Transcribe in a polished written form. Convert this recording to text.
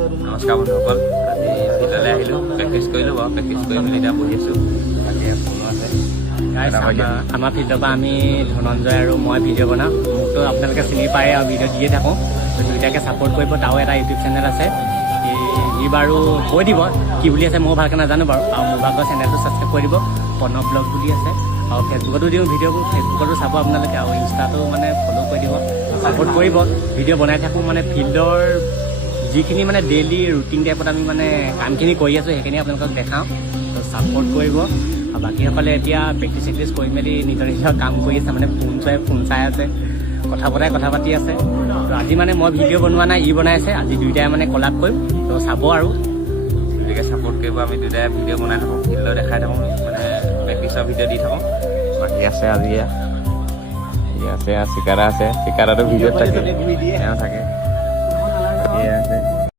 নমস্কাৰ বন্ধুসকল, আজি ফিল্ডলৈ আহিলোঁ, প্ৰেক্টিচ কৰিলোঁ বাৰু। প্ৰেক্টিচ কৰি মেলি এতিয়া বহি আছোঁ। বাকী কোনো আছে আমাৰ ফিল্ডৰ পৰা আমি ধনঞ্জয় আৰু মই ভিডিঅ' বনাওঁ। মোকতো আপোনালোকে চিনি পায় আৰু ভিডিঅ' দিয়ে থাকোঁ। দুইটাকে ছাপোৰ্ট কৰিব। তাৰো এটা ইউটিউব চেনেল আছে, সি বাৰু কৈ দিব কি বুলি আছে, মই ভালকৈ নাজানো বাৰু। আৰু মোৰ ভাগৰ চেনেলটো ছাবস্ক্ৰাইব কৰি দিব, প্ৰণৱ ব্লগ বুলি আছে। আৰু ফেচবুকতো দিওঁ ভিডিঅ'বোৰ, ফেচবুকতো চাব আপোনালোকে। আৰু ইনষ্টাটো মানে ফ'ল' কৰি দিব, ছাপোৰ্ট কৰিব। ভিডিঅ' বনাই থাকোঁ মানে ফিল্ডৰ যিখিনি মানে ডেইলি ৰুটিন টাইপত আমি মানে কামখিনি কৰি আছোঁ, সেইখিনি আপোনালোকক দেখাওঁ। তো ছাপোৰ্ট কৰিব। আৰু বাকীসকলে এতিয়া প্ৰেক্টিচ চেক্টিচ কৰি মেলি নিজৰ নিজৰ কাম কৰি আছে, মানে ফোন চাই আছে, কথা পাতি আছে। তো আজি মানে মই ভিডিঅ' বনোৱা নাই, ই বনাই আছে। আজি দুইটাই মানে কলাপ কৰিম, তো চাব আৰু গতিকে ছাপোৰ্ট কৰিব। আমি দুটাই ভিডিঅ' বনাই থাকোঁ, ফিল্ডত দেখাই থাকোঁ, মানে প্ৰেক্টিচৰ ভিডিঅ' দি থাকোঁ। বাকী আছে আজি আছে চিকাৰা আছে, চিকাৰাটো ভিডিঅ'ত থাকে, তেওঁ থাকে।